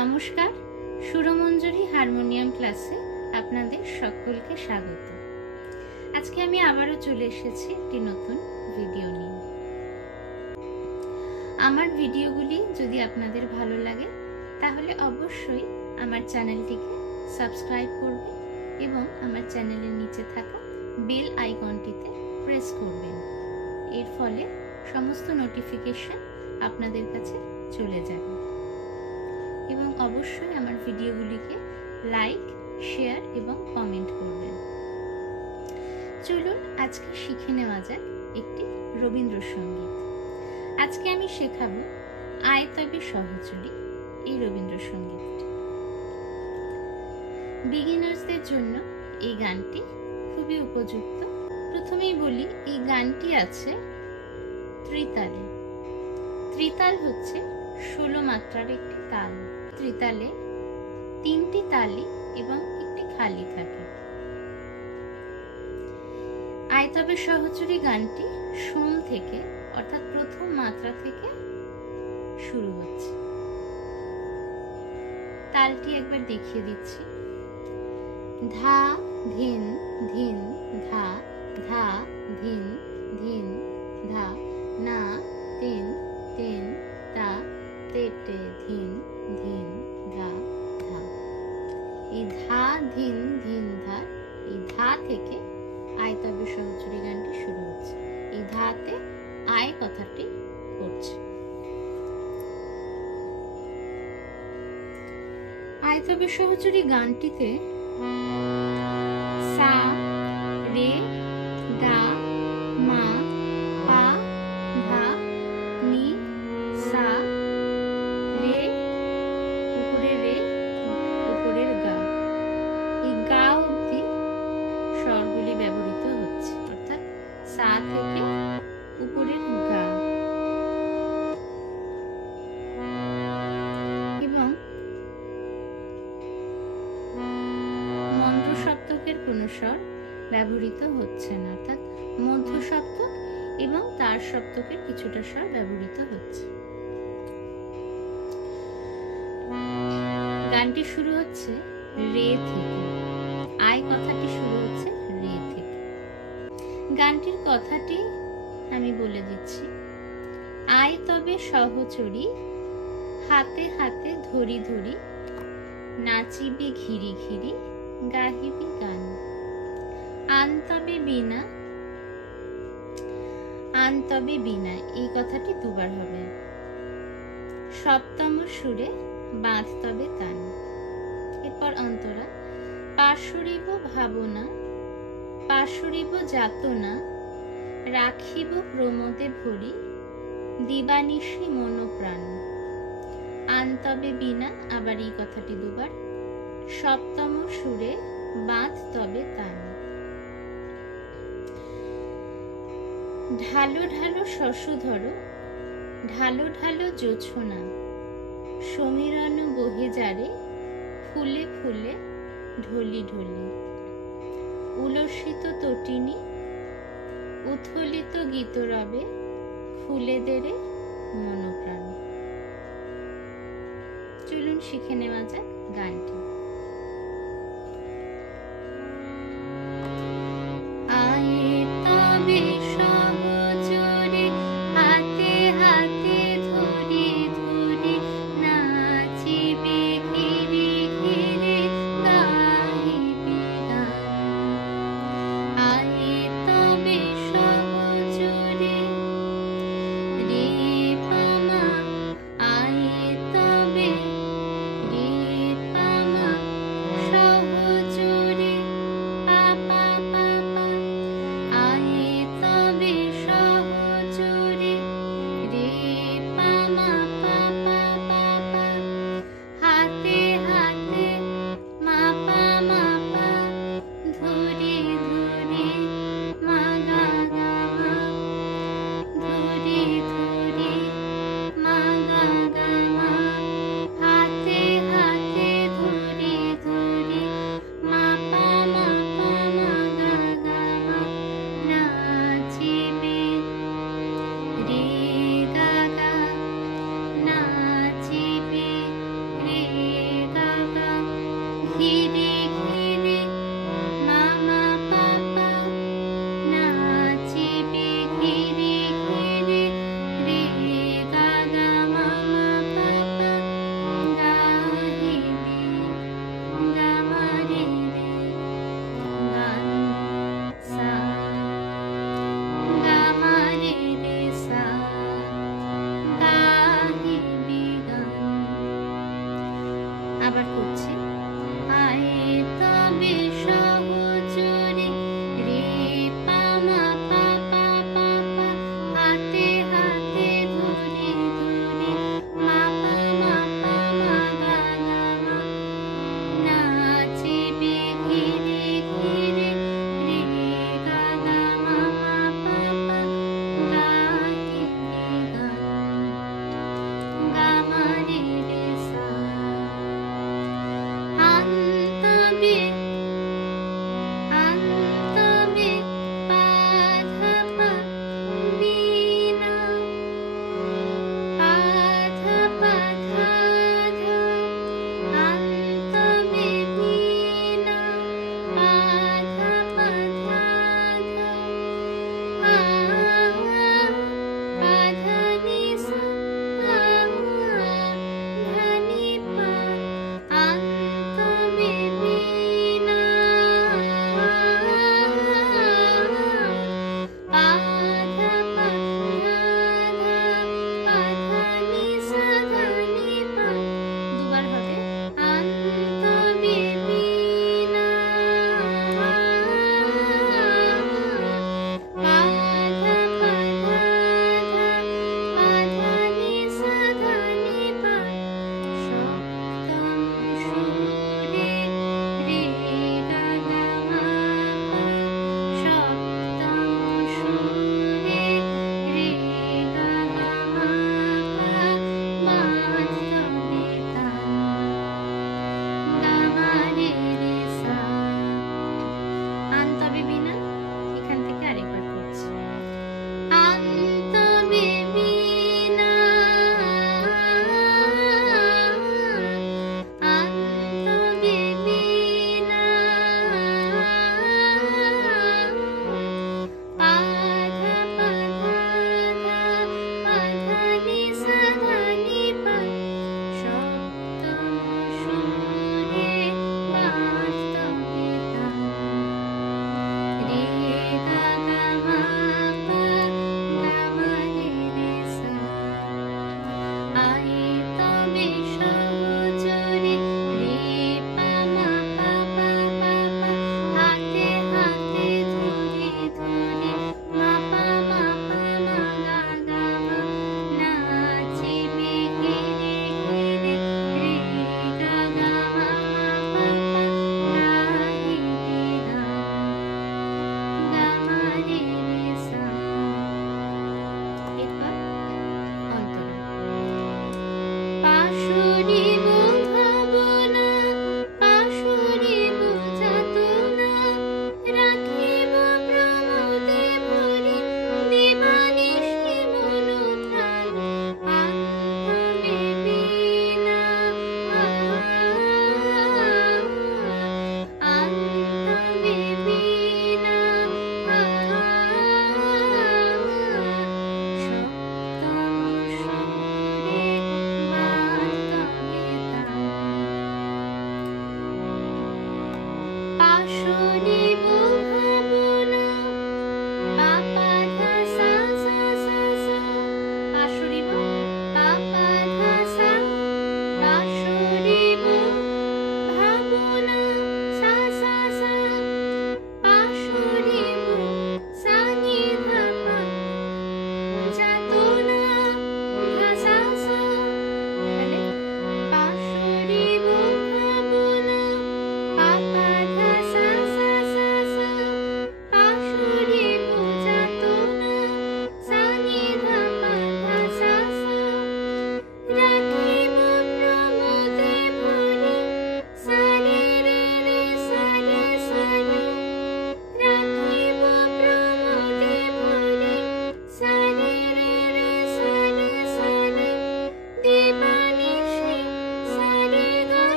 নমস্কার, সুরমঞ্জরি হারমোনিয়াম ক্লাসে আপনাদের সকলকে স্বাগত। আজকে আমি আবারও চলে এসেছি একটি নতুন ভিডিও নিয়ে। আমার ভিডিওগুলি যদি আপনাদের ভালো লাগে তাহলে অবশ্যই আমার চ্যানেলটিকে সাবস্ক্রাইব করবেন এবং আমার চ্যানেলের নিচে থাকা বেল আইকনটিতে প্রেস করবেন। এর ফলে সমস্ত নোটিফিকেশন আপনাদের কাছে চলে যাবে এবং অবশ্যই আমার ভিডিওগুলিকে লাইক, শেয়ার এবং কমেন্ট করবেন। চলুন আজকে শিখে নেওয়া যাক একটি রবীন্দ্রসঙ্গীত। আজকে আমি শেখাবো আয় তবে সহচরী এই রবীন্দ্রসঙ্গীতটি। বিগিনার্সদের জন্য এই গানটি খুবই উপযুক্ত। প্রথমেই বলি, এই গানটি আছে ত্রিতালে। ত্রিতাল হচ্ছে 16 মাত্রার একটি তাল। ত্রিতালে 3টি তালি এবং একটি খালি থাকে। আয় তবে সহচরী গানটি সোম থেকে অর্থাৎ প্রথম মাত্রা থেকে শুরু হচ্ছে। তালটি একবার দেখিয়ে দিচ্ছি। ধা ধিন ধিন ধা, ধা ধিন ধিন ধা, না তিন তিন তা, তে টে ধিন ধিন ধা ধা। এই ধা ধিন ধিন ধা, এই ধা থেকে আয় তবে সহচরী গানটি শুরু হচ্ছে। এই ধাতে আয় কথাটি পড়ছে। আয় তবে সহচরী গানটিতে সা, রে, গা, মা, পা, ধা, নি, সা, রে, উপরে রে, উপরের গা। এই গা অবধি স্বরগুলি ব্যবহৃত হচ্ছে, অর্থাৎ সা থেকে উপরের গা। এবং মন্ত্র সপ্তকের কোনো স্বর ব্যবহৃত হচ্ছে না, অর্থাৎ মধ্য সপ্তক এবং তার সপ্তকের কিছুটা স্বর ব্যবহৃত হচ্ছে। গানটি শুরু হচ্ছে রে থেকে। আয় কথাটি শুরু হচ্ছে রে থেকে। গানটির কথাটি আমি বলে দিচ্ছি। আয় তবে সহচরী, হাতে হাতে ধরি ধরি, নাচিবি ঘিরি ঘিরি, গাহিবি গান। আন তবে বিনা, আন তবে বিনা, এই কথাটি দুবার হবে। সপ্তম সুরে বাঁধ তবে তান। এরপর অন্তরা। পাশুরিব ভাবনা, পাশুরিব যাতনা, রাখিব প্রমোদে ভরি, দিবানিশি মনোপ্রাণ। আন তবে বিনা, আবার এই কথাটি দুবার। সপ্তম সুরে বাঁধ তবে তান। ঢালো ঢালো শশধর, ঢালো ঢালো জোছনা, সমীরণ বহে যারে, ফুলে ফুলে ঢলি ঢলি। উলসিত তটিনী, উথলিত গীতরবে, খুলে দেরে মনোপ্রাণ। চলুন শিখে নেওয়া যাক গানটি। আয়ে তবে সহচরী, হাতে হাতে ধরি ধরি, নাচিবে ঘিরে ঘিরে, গাহিবি গান। আয়ে তবে সহচরী, রে পামা, আয়ে তবে রে পামা, আবার করছি। আয় তবে সহচরে রে পা মা পা পা পা পা, হাতে হাতে ধরে ধরে মা পা মা পা মা গা গা মা, নাচিবে ঘিরে ঘিরে রে গা গা মা মা পা পা, গাহিবে গান গা মা রে রে সা।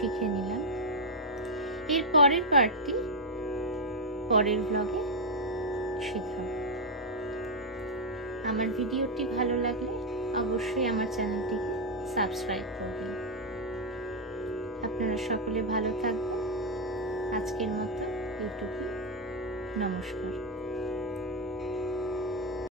শিখে নিলাম। এর পরের পার্টটি পরের ব্লগে শেখাবো। আমার ভিডিওটি ভালো লাগলে অবশ্যই আমার চ্যানেলটিকে সাবস্ক্রাইব করবেন। আপনারা সকলে ভালো থাকবেন। আজকের মতো এইটুকুই। নমস্কার।